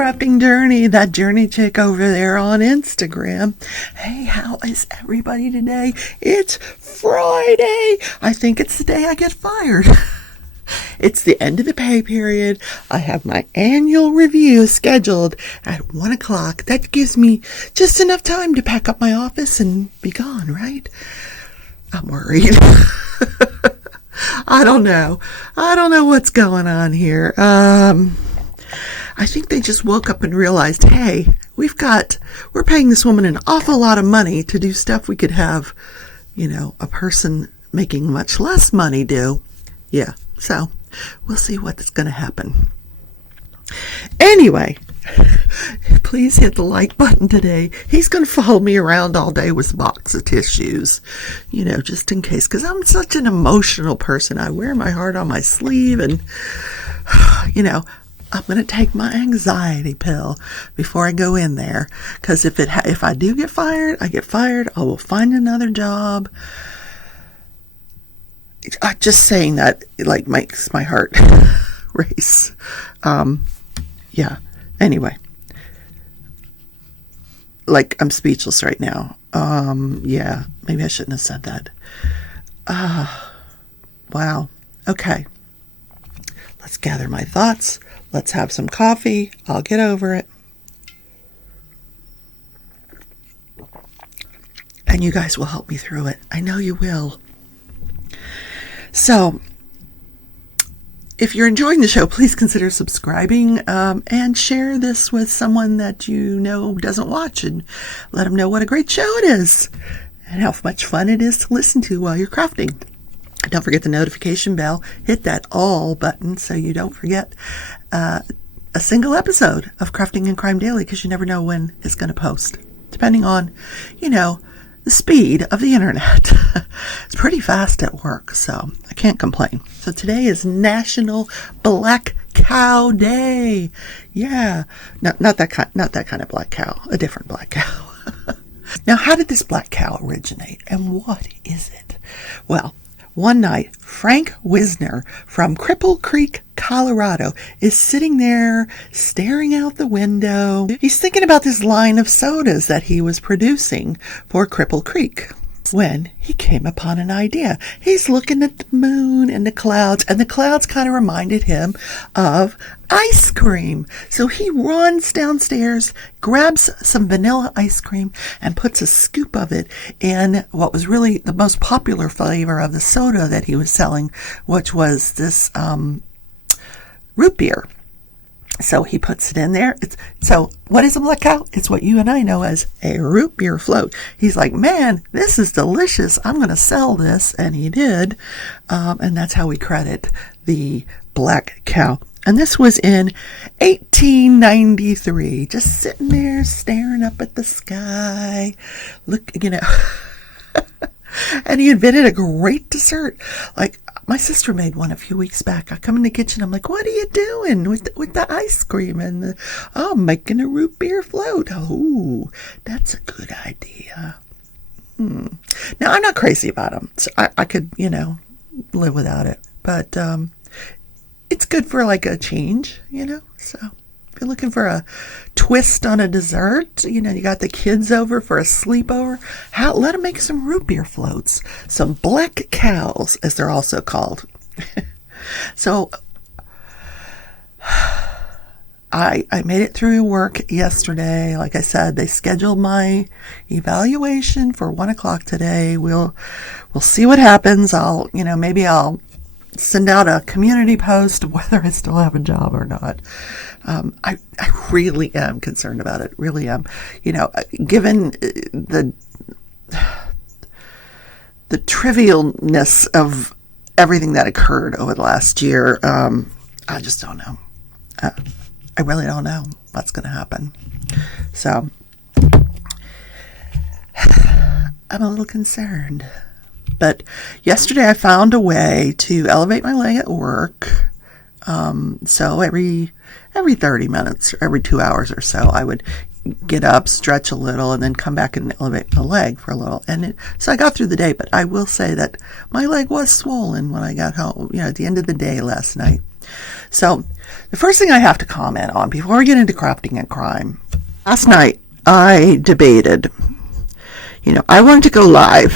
crafting journey, that journey chick over there on Instagram. Hey, how is everybody today? It's Friday. I think it's the day I get fired. It's the end of the pay period. I have my annual review scheduled at 1 o'clock. That gives me just enough time to pack up my office and be gone, right? I'm worried. I don't know what's going on here. I think they just woke up and realized, hey, we're paying this woman an awful lot of money to do stuff we could have, a person making much less money do. Yeah, so we'll see what's going to happen. Anyway, please hit the like button today. He's going to follow me around all day with a box of tissues, just in case, because I'm such an emotional person. I wear my heart on my sleeve, and, I'm going to take my anxiety pill before I go in there, because if I do get fired, I get fired. I will find another job. Just saying that, makes my heart race. Yeah. Anyway. I'm speechless right now. Yeah. Maybe I shouldn't have said that. Wow. Okay. Let's gather my thoughts. Let's have some coffee. I'll get over it. And you guys will help me through it. I know you will. So, if you're enjoying the show, please consider subscribing and share this with someone that doesn't watch, and let them know what a great show it is and how much fun it is to listen to while you're crafting. Don't forget the notification bell. Hit that all button so you don't forget a single episode of Crafting and Crime Daily, because you never know when it's going to post, depending on, the speed of the internet. It's pretty fast at work, so I can't complain. So today is National Black Cow Day. Yeah, not that kind of black cow, a different black cow. Now, how did this black cow originate, and what is it? Well, one night, Frank Wisner from Cripple Creek, Colorado, is sitting there staring out the window. He's thinking about this line of sodas that he was producing for Cripple Creek when he came upon an idea. He's looking at the moon and the clouds kind of reminded him of ice cream. So he runs downstairs, grabs some vanilla ice cream, and puts a scoop of it in what was really the most popular flavor of the soda that he was selling, which was this root beer. So he puts it in there. So what is a black cow? It's what you and I know as a root beer float. He's like, man, this is delicious. I'm going to sell this. And he did. And that's how we credit the black cow. And this was in 1893. Just sitting there staring up at the sky. Look, and he invented a great dessert. My sister made one a few weeks back. I come in the kitchen. I'm like, what are you doing with the ice cream? And I'm making a root beer float. Oh, that's a good idea. Now, I'm not crazy about them. So I could, live without it. But it's good for a change, So if you're looking for a twist on a dessert, you got the kids over for a sleepover, let them make some root beer floats. Some black cows, as they're also called. So I made it through work yesterday. Like I said, they scheduled my evaluation for 1 o'clock today. We'll see what happens. Maybe I'll send out a community post whether I still have a job or not. I really am concerned about it. Really am. Given the trivialness of everything that occurred over the last year, I just don't know. I really don't know what's going to happen. So I'm a little concerned. But yesterday I found a way to elevate my leg at work. So every 30 minutes, or every 2 hours or so, I would get up, stretch a little, and then come back and elevate my leg for a little. So I got through the day, but I will say that my leg was swollen when I got home, at the end of the day last night. So the first thing I have to comment on before we get into crafting and crime, last night I debated, I wanted to go live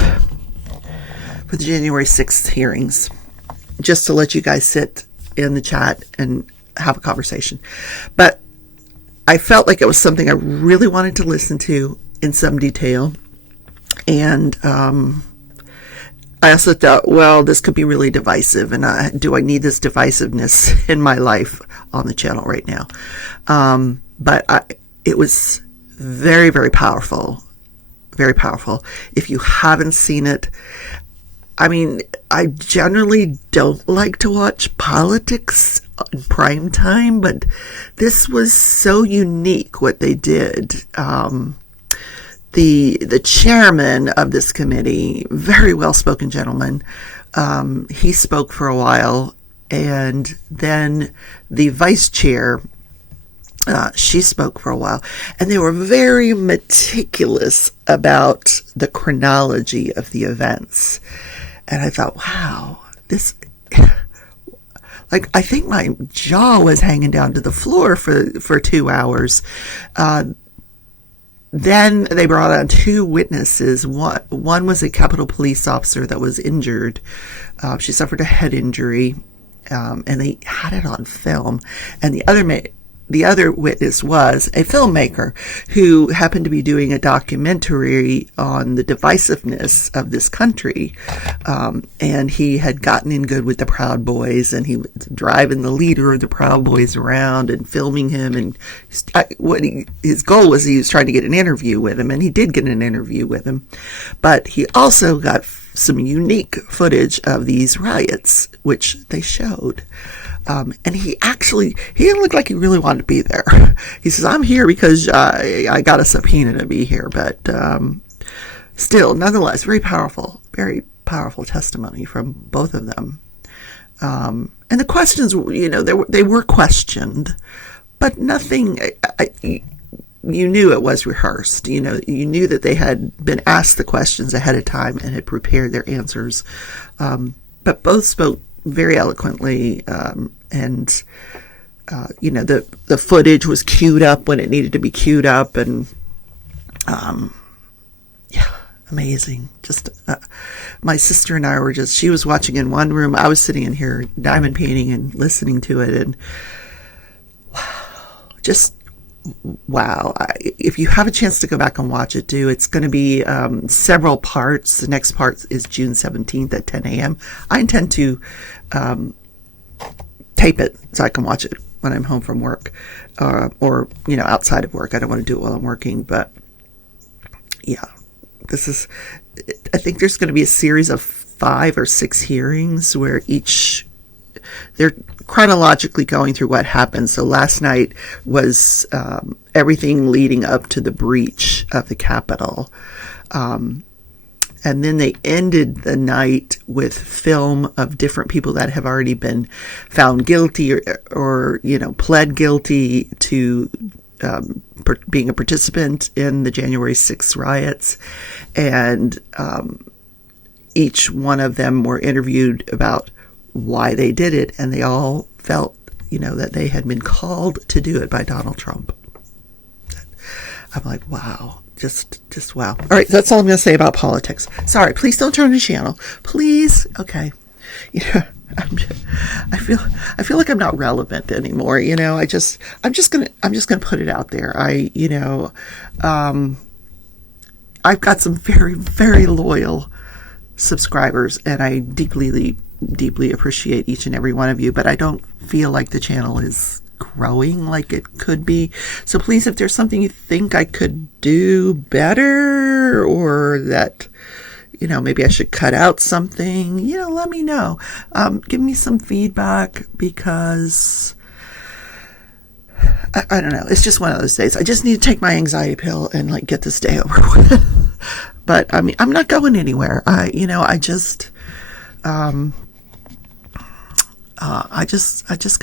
for the January 6th hearings just to let you guys sit in the chat and have a conversation. But I felt like it was something I really wanted to listen to in some detail. And I also thought, well, this could be really divisive, and do I need this divisiveness in my life on the channel right now? But it was very, very powerful. Very powerful. If you haven't seen it, I mean, I generally don't like to watch politics in prime time, but this was so unique what they did. The chairman of this committee, very well-spoken gentleman, he spoke for a while, and then the vice chair, she spoke for a while, and they were very meticulous about the chronology of the events. And I thought, wow, this, like, I think my jaw was hanging down to the floor for 2 hours. Then they brought on 2 witnesses. One was a Capitol police officer that was injured. She suffered a head injury, and they had it on film. And the other witness was a filmmaker who happened to be doing a documentary on the divisiveness of this country. And he had gotten in good with the Proud Boys, and he was driving the leader of the Proud Boys around and filming him. And his goal was he was trying to get an interview with him, and he did get an interview with him. But he also got some unique footage of these riots, which they showed. And he didn't look like he really wanted to be there. He says, I'm here because I got a subpoena to be here. But still, nonetheless, very powerful testimony from both of them. And the questions, they were questioned, but nothing, you knew it was rehearsed. You knew that they had been asked the questions ahead of time and had prepared their answers. But both spoke very eloquently, and the footage was queued up when it needed to be queued up, and amazing. Just my sister and I were she was watching in one room, I was sitting in here diamond painting and listening to it, and wow. If you have a chance to go back and watch it, do. It's going to be several parts. The next part is June 17th at 10 a.m. I intend to tape it so I can watch it when I'm home from work, or outside of work. I don't want to do it while I'm working, but yeah, I think there's going to be a series of 5 or 6 hearings where they're chronologically going through what happened. So last night was everything leading up to the breach of the Capitol. And then they ended the night with film of different people that have already been found guilty or pled guilty to being a participant in the January 6th riots. And each one of them were interviewed about why they did it, and they all felt, that they had been called to do it by Donald Trump. I'm like, wow, just wow. All right, that's all I'm going to say about politics. Sorry, please don't turn the channel, please. Okay, I feel like I'm not relevant anymore. I'm just gonna put it out there. I've got some very, very loyal subscribers, and I deeply appreciate each and every one of you, but I don't feel like the channel is growing like it could be. So please, if there's something you think I could do better, or that maybe I should cut out something, let me know. Give me some feedback, because I don't know, it's just one of those days. I just need to take my anxiety pill and get this day over with. But I mean, I'm not going anywhere. I just got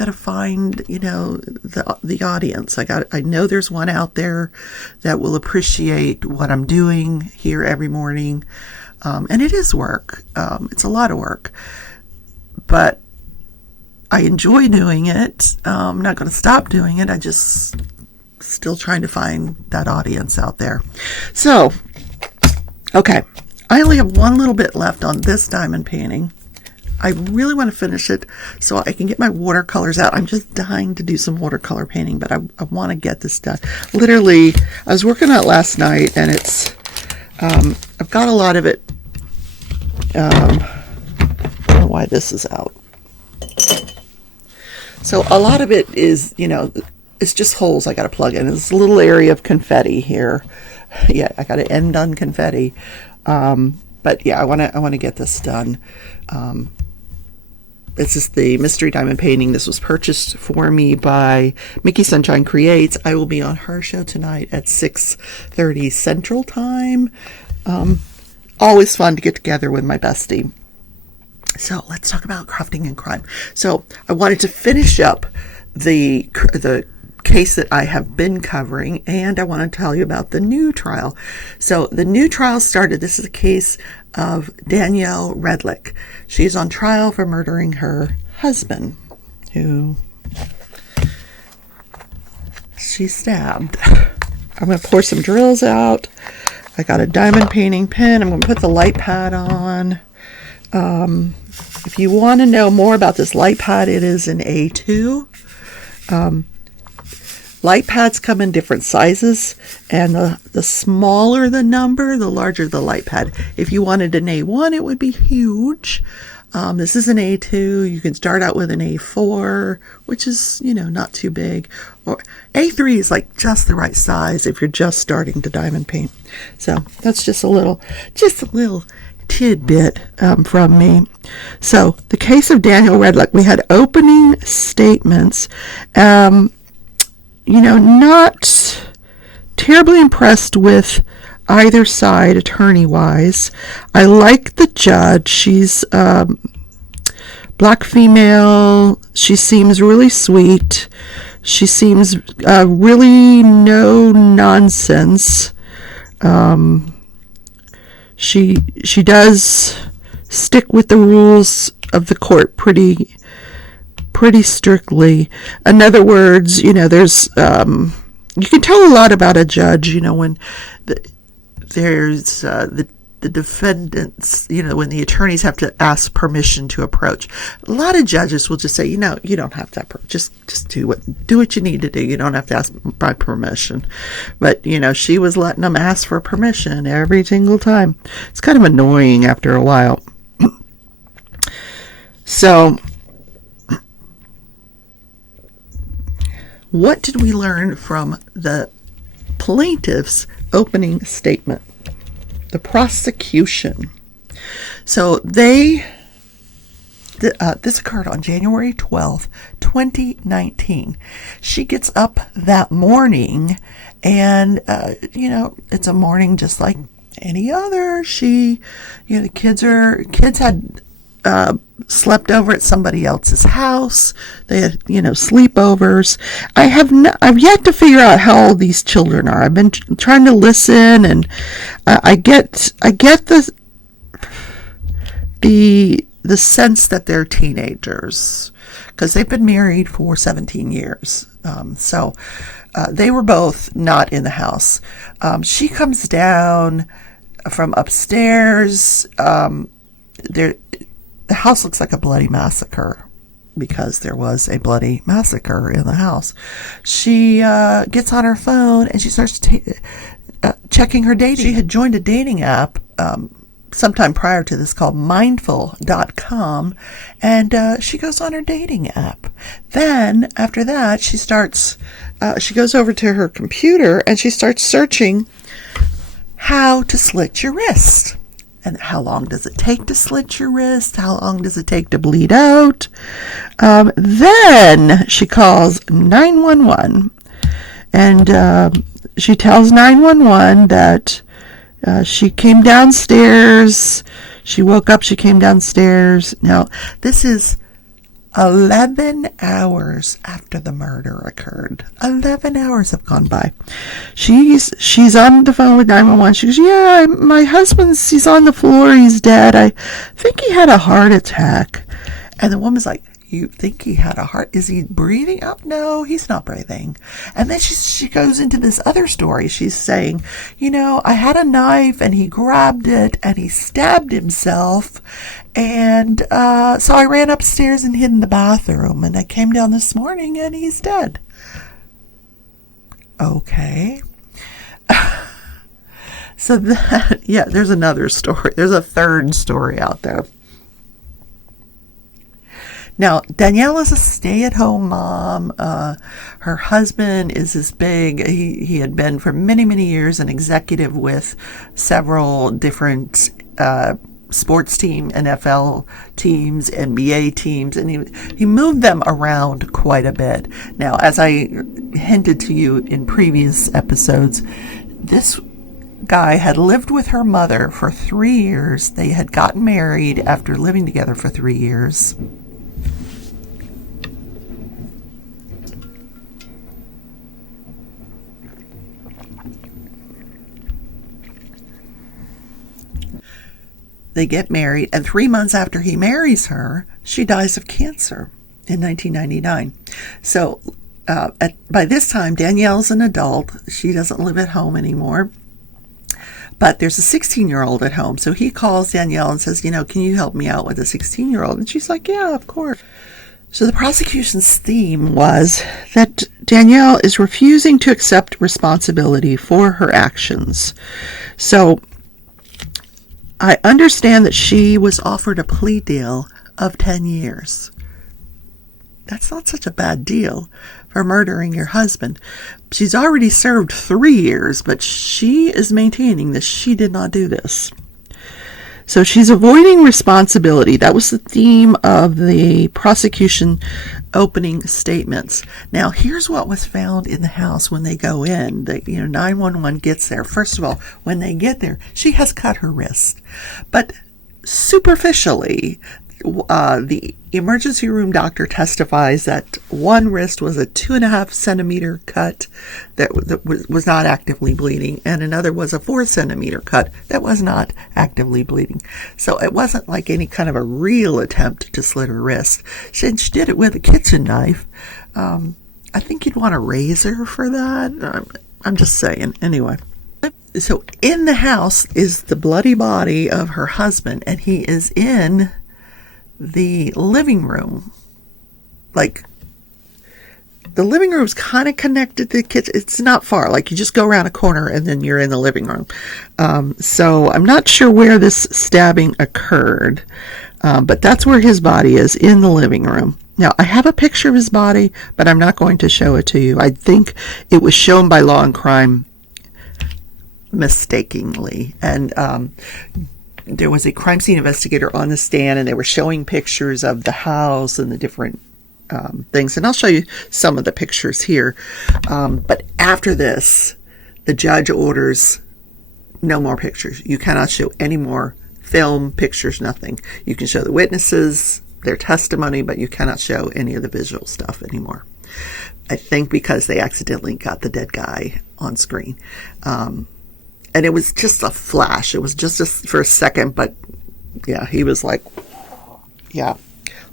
to find, the audience. I know there's one out there that will appreciate what I'm doing here every morning. And it is work. It's a lot of work, but I enjoy doing it. I'm not going to stop doing it. I just still trying to find that audience out there. So, okay. I only have one little bit left on this diamond painting. I really want to finish it so I can get my watercolors out. I'm just dying to do some watercolor painting, but I want to get this done. Literally, I was working on it last night, and it's, I've got a lot of it. I don't know why this is out. So a lot of it is, you know, it's just holes I got to plug in. It's a little area of confetti here. Yeah, I got to end on confetti. But yeah, I want to get this done. This is the mystery diamond painting. This was purchased for me by Mickey Sunshine Creates. I will be on her show tonight at 6:30 Central Time. Always fun to get together with my bestie. So let's talk about crafting and crime. So I wanted to finish up the case that I have been covering, and I want to tell you about the new trial. So the new trial started. This is a case of Danielle Redlick. She's on trial for murdering her husband, who she stabbed. I'm going to pour some drills out. I got a diamond painting pen. I'm going to put the light pad on. If you want to know more about this light pad, it is an A2. Light pads come in different sizes, and the smaller the number, the larger the light pad. If you wanted an A1, it would be huge. This is an A2. You can start out with an A4, which is, you know, not too big. Or A3 is like just the right size if you're just starting to diamond paint. So that's just a little tidbit from me. So the case of Danielle Redlick, we had opening statements. You know, not terribly impressed with either side attorney-wise. I like the judge. She's black female. She seems really sweet. She seems really no nonsense. She does stick with the rules of the court pretty strictly. In other words, you know, there's you can tell a lot about a judge, you know, when there's the defendants, you know, when the attorneys have to ask permission to approach. A lot of judges will just say, you know, you don't have to just do what you need to do. You don't have to ask by permission. But, you know, she was letting them ask for permission every single time. It's kind of annoying after a while. So what did we learn from the plaintiff's opening statement? The prosecution. So this occurred on January 12th, 2019. She gets up that morning, and, you know, it's a morning just like any other. You know, the kids had slept over at somebody else's house. They had, you know, sleepovers. I've yet to figure out how old these children are. I've been trying to listen, and I get the sense that they're teenagers because they've been married for 17 years. So they were both not in the house. She comes down from upstairs. The house looks like a bloody massacre because there was a bloody massacre in the house. She gets on her phone and she starts checking her dating. She had joined a dating app sometime prior to this called mindful.com, and she goes on her dating app. Then after that, she goes over to her computer and she starts searching how to slit your wrist. And how long does it take to slit your wrist? How long does it take to bleed out? Then she calls 911, and she tells 911 that she came downstairs. She woke up. She came downstairs. Now, this is 11 hours after the murder occurred. 11 hours have gone by. She's on the phone with 911. She goes, yeah, my he's on the floor. He's dead. I think he had a heart attack. And the woman's like, you think he had a heart. Is he breathing up? No, he's not breathing. And then she goes into this other story. She's saying, I had a knife and he grabbed it and he stabbed himself. And so I ran upstairs and hid in the bathroom. And I came down this morning and he's dead. Okay. So there's another story. There's a third story out there. Now, Danielle is a stay-at-home mom. Her husband is this big, he had been for many, many years an executive with several different sports teams, NFL teams, NBA teams, and he moved them around quite a bit. Now, as I hinted to you in previous episodes, this guy had lived with her mother for 3 years. They had gotten married after living together for 3 years. They get married, and 3 months after he marries her, she dies of cancer in 1999. So by this time, Danielle's an adult. She doesn't live at home anymore. But there's a 16-year-old at home. So he calls Danielle and says, can you help me out with a 16-year-old? And she's like, yeah, of course. So the prosecution's theme was that Danielle is refusing to accept responsibility for her actions. So I understand that she was offered a plea deal of 10 years. That's not such a bad deal for murdering your husband. She's already served 3 years, but she is maintaining that she did not do this. So she's avoiding responsibility. That was the theme of the prosecution opening statements. Now, here's what was found in the house when they go in. 911 gets there. First of all, when they get there, she has cut her wrist. But superficially, the emergency room doctor testifies that one wrist was a 2.5 centimeter cut that was not actively bleeding, and another was a 4 centimeter cut that was not actively bleeding. So it wasn't like any kind of a real attempt to slit her wrist. She did it with a kitchen knife. I think you'd want a razor for that. I'm just saying. Anyway. So in the house is the bloody body of her husband, and he is in the living room. Like, the living room's kind of connected to the kitchen. It's not far. Like, you just go around a corner and then you're in the living room. So I'm not sure where this stabbing occurred, but that's where his body is, in the living room. Now, I have a picture of his body, but I'm not going to show it to you. I think it was shown by Law and Crime mistakenly. And there was a crime scene investigator on the stand, and they were showing pictures of the house and the different things. And I'll show you some of the pictures here. But after this, the judge orders no more pictures. You cannot show any more film, pictures, nothing. You can show the witnesses, their testimony, but you cannot show any of the visual stuff anymore. I think because they accidentally got the dead guy on screen. And it was just a flash. It was just for a second, but yeah, he was like,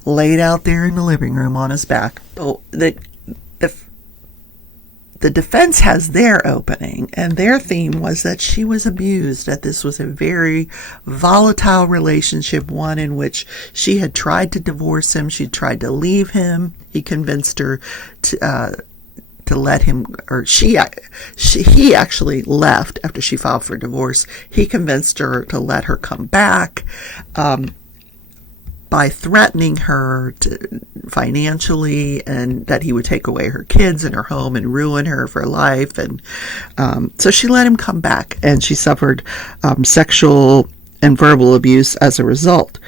laid out there in the living room on his back. So the defense has their opening, and their theme was that she was abused, that this was a very volatile relationship, one in which she had tried to divorce him, she tried to leave him. He convinced her to let him, or he actually left after she filed for divorce. He convinced her to let her come back by threatening her financially, and that he would take away her kids and her home and ruin her for life. And so she let him come back, and she suffered sexual and verbal abuse as a result.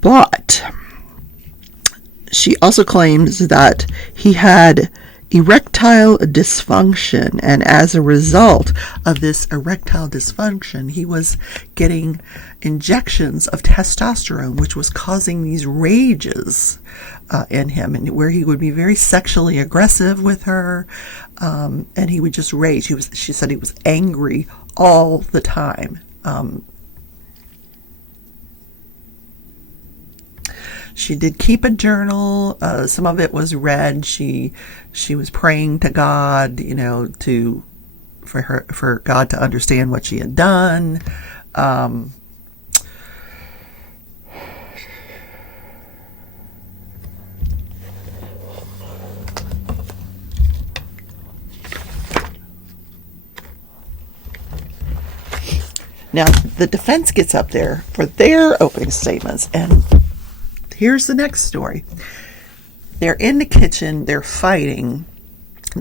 But she also claims that he had erectile dysfunction, and as a result of this erectile dysfunction, he was getting injections of testosterone, which was causing these rages in him, and where he would be very sexually aggressive with her, and he would just rage. She said he was angry all the time. She did keep a journal. Some of it was read. She was praying to God, for God to understand what she had done. Now, the defense gets up there for their opening statements, and here's the next story. They're in the kitchen, they're fighting.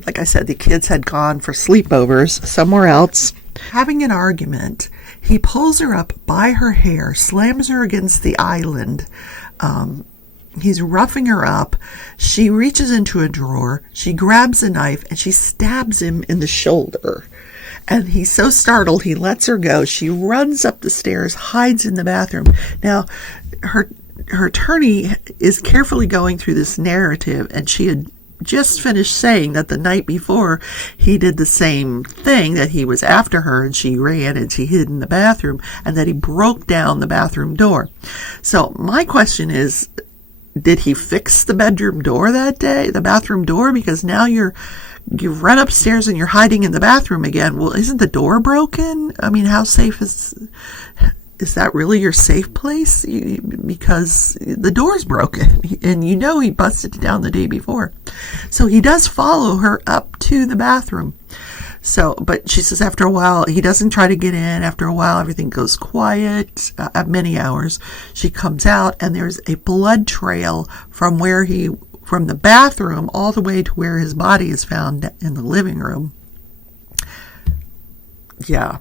Like I said, the kids had gone for sleepovers somewhere else. Having an argument, he pulls her up by her hair, slams her against the island. He's roughing her up. She reaches into a drawer, she grabs a knife, and she stabs him in the shoulder. And he's so startled, he lets her go. She runs up the stairs, hides in the bathroom. Now, her attorney is carefully going through this narrative, and she had just finished saying that the night before he did the same thing, that he was after her and she ran and she hid in the bathroom, and that he broke down the bathroom door. So my question is, did he fix the bedroom door that day, the bathroom door? Because now you've run upstairs and you're hiding in the bathroom again. Well, isn't the door broken? I mean, how safe is that really your safe place? Because the door's broken, and he busted it down the day before. So he does follow her up to the bathroom. So, but she says after a while, he doesn't try to get in. After a while, everything goes quiet. Many hours, she comes out, and there's a blood trail from the bathroom all the way to where his body is found in the living room. Yeah.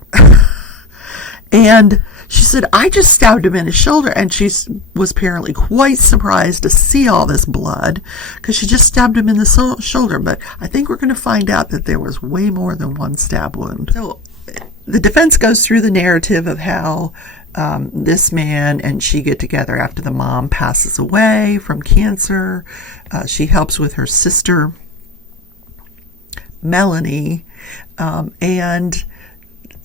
And she said, I just stabbed him in his shoulder. And she was apparently quite surprised to see all this blood, because she just stabbed him in the shoulder. But I think we're going to find out that there was way more than one stab wound. So the defense goes through the narrative of how this man and she get together after the mom passes away from cancer. She helps with her sister, Melanie, and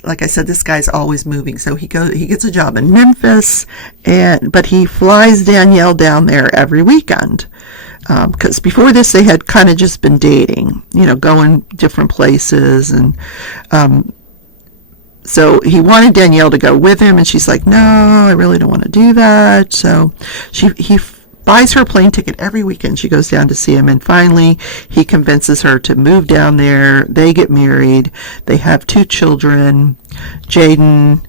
like I said, this guy's always moving. So he gets a job in Memphis, but he flies Danielle down there every weekend. Because before this, they had kind of just been dating, going different places. And so he wanted Danielle to go with him, and she's like, no, I really don't want to do that. So he buys her a plane ticket every weekend. She goes down to see him, and finally he convinces her to move down there. They get married. They have 2 children, Jaden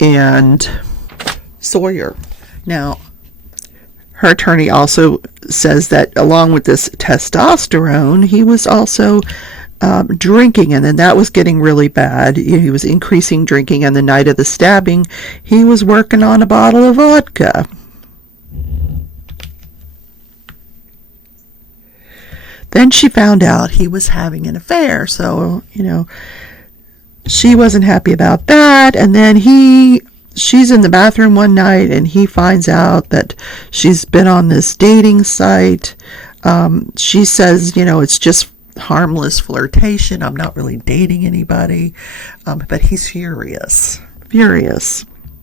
and Sawyer. Now, her attorney also says that along with this testosterone, he was also drinking, and then that was getting really bad. He was increasing drinking, and the night of the stabbing, he was working on a bottle of vodka. Then she found out he was having an affair, so, she wasn't happy about that. And then she's in the bathroom one night, and he finds out that she's been on this dating site. She says, it's just harmless flirtation. I'm not really dating anybody. But he's furious.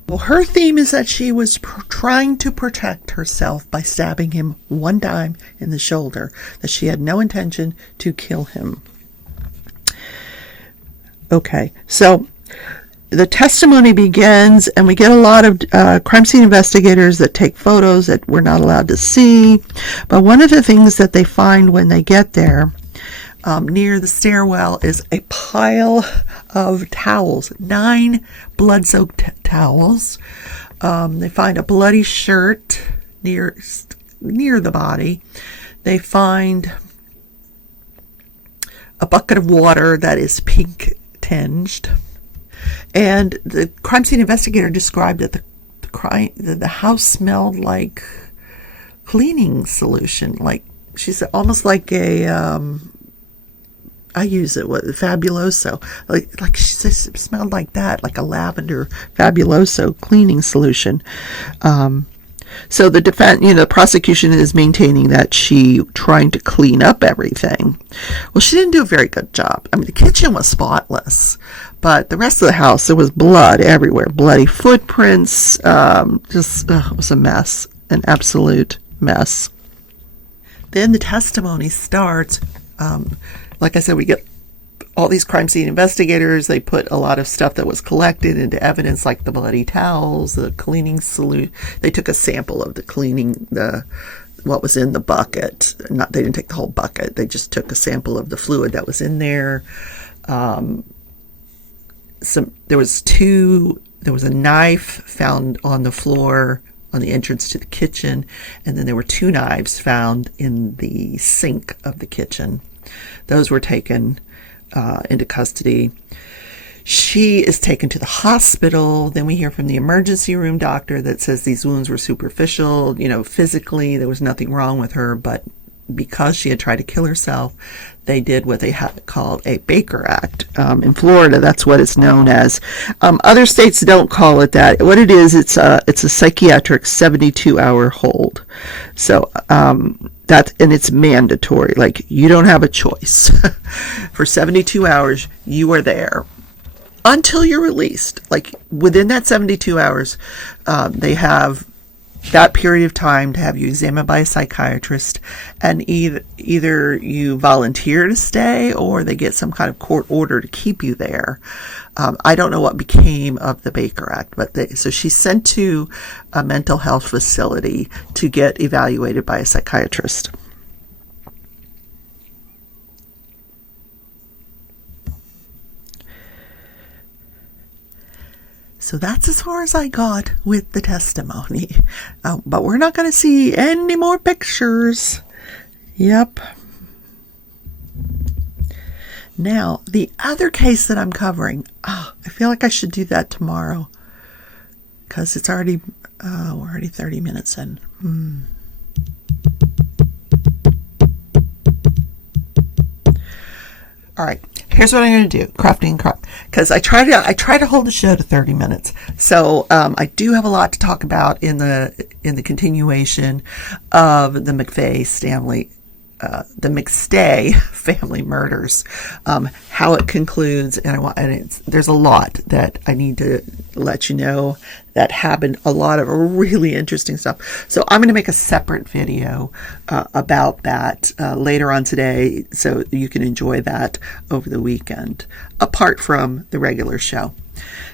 Well, her theme is that she was trying to protect herself by stabbing him one time in the shoulder, that she had no intention to kill him. Okay, so the testimony begins, and we get a lot of crime scene investigators that take photos that we're not allowed to see. But one of the things that they find when they get there, near the stairwell, is a pile of towels, 9 blood-soaked towels. They find a bloody shirt near the body. They find a bucket of water that is pink tinged. And the crime scene investigator described that the house smelled like cleaning solution. Like, she said, almost like a I use it, Fabuloso. Like she says, it smelled like that, like a lavender Fabuloso cleaning solution. So the defense, the prosecution is maintaining that she trying to clean up everything. Well, she didn't do a very good job. I mean, the kitchen was spotless, but the rest of the house, there was blood everywhere, bloody footprints. It was a mess. an absolute mess. Then the testimony starts. Like I said, we get all these crime scene investigators. They put a lot of stuff that was collected into evidence, like the bloody towels, the cleaning solution. They took a sample of what was in the bucket. They didn't take the whole bucket. They just took a sample of the fluid that was in there. There was a knife found on the floor on the entrance to the kitchen, and then there were 2 knives found in the sink of the kitchen. Those were taken into custody. She is taken to the hospital. Then we hear from the emergency room doctor that says these wounds were superficial. Physically there was nothing wrong with her, but because she had tried to kill herself, they did what they had called a Baker Act. In Florida, that's what it's known as. Other states don't call it that. What it is, it's a psychiatric 72-hour hold. So and it's mandatory. Like, you don't have a choice. For 72 hours, you are there until you're released. Like, within that 72 hours, they have that period of time to have you examined by a psychiatrist, and either you volunteer to stay or they get some kind of court order to keep you there. I don't know what became of the Baker Act, but so she's sent to a mental health facility to get evaluated by a psychiatrist. So that's as far as I got with the testimony. But we're not going to see any more pictures. Yep. Now, the other case that I'm covering, I feel like I should do that tomorrow, because it's already, we're already 30 minutes in. All right. Here's what I'm going to do, crafting, because I try to hold the show to 30 minutes. So I do have a lot to talk about in the continuation of the McStay family murders, how it concludes, and there's a lot that I need to let you know that happened. A lot of really interesting stuff. So I'm going to make a separate video about that later on today, so you can enjoy that over the weekend, apart from the regular show.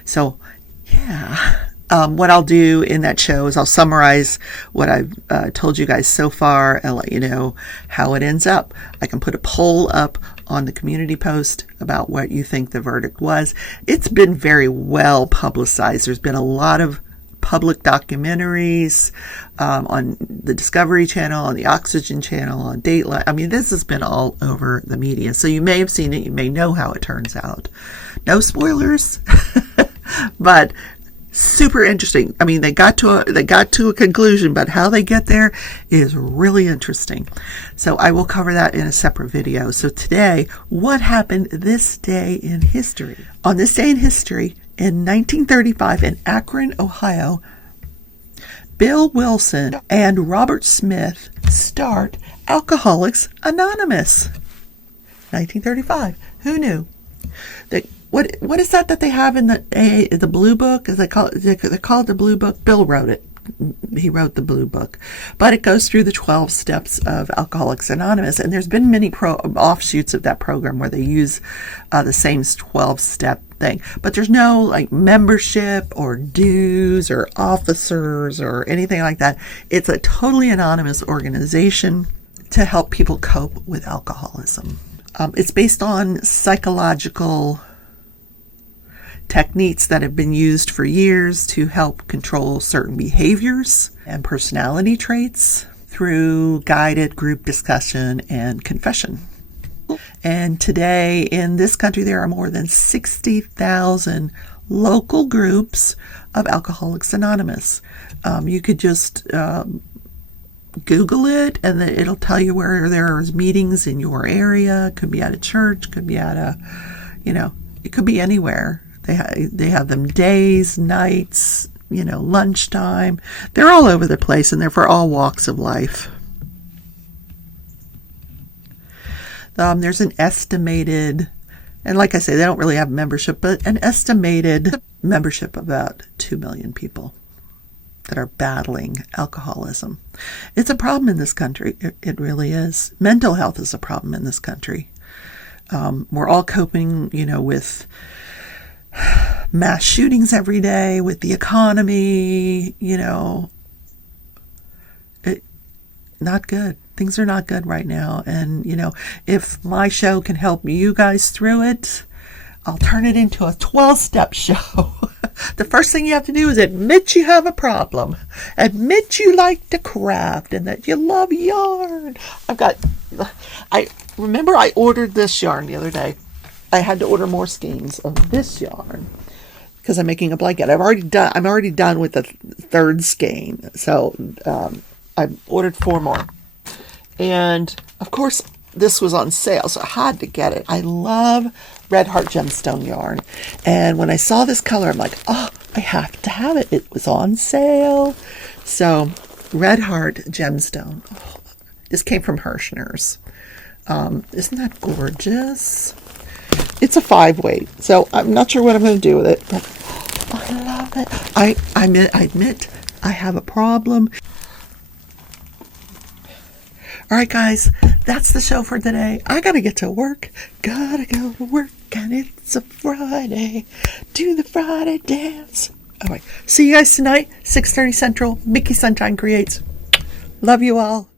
So yeah. What I'll do in that show is I'll summarize what I've told you guys so far and let you know how it ends up. I can put a poll up on the community post about what you think the verdict was. It's been very well publicized. There's been a lot of public documentaries on the Discovery Channel, on the Oxygen Channel, on Dateline. I mean, this has been all over the media. So you may have seen it. You may know how it turns out. No spoilers, but super interesting. I mean, they got to a conclusion, but how they get there is really interesting. So I will cover that in a separate video. So today, what happened this day in history? On this day in history, in 1935 in Akron, Ohio, Bill Wilson and Robert Smith start Alcoholics Anonymous. 1935. Who knew? What is that they have in the blue book? As they call it the blue book. Bill wrote it. He wrote the blue book, but it goes through the 12 steps of Alcoholics Anonymous, and there's been many offshoots of that program where they use the same 12-step thing. But there's no like membership or dues or officers or anything like that. It's a totally anonymous organization to help people cope with alcoholism. It's based on psychological techniques that have been used for years to help control certain behaviors and personality traits through guided group discussion and confession. And today in this country, there are more than 60,000 local groups of Alcoholics Anonymous. You could just Google it, and it'll tell you where there's meetings in your area. It could be at a church, could be at it could be anywhere. They have them days, nights, lunchtime. They're all over the place, and they're for all walks of life. There's an estimated, and like I say, they don't really have membership, but an estimated membership of about 2 million people. that are battling alcoholism. It's a problem in this country. It really is. Mental health is a problem in this country. We're all coping, with mass shootings every day, with the economy, not good. Things are not good right now. And, if my show can help you guys through it, I'll turn it into a 12-step show. The first thing you have to do is admit you have a problem. Admit you like to craft and that you love yarn. I remember I ordered this yarn the other day. I had to order more skeins of this yarn because I'm making a blanket. I'm already done with the third skein. So I ordered 4 more. And of course, this was on sale, so I had to get it. I love Red Heart Gemstone yarn. And when I saw this color, I'm like, oh, I have to have it. It was on sale. So Red Heart Gemstone. Oh, this came from Hirschner's. Isn't that gorgeous? It's a 5-weight, so I'm not sure what I'm going to do with it, but I love it. I admit I have a problem. All right, guys, that's the show for today. I got to get to work. Gotta go to work, and it's a Friday. Do the Friday dance. All right, see you guys tonight, 6:30 Central. Mickey Sunshine Creates. Love you all.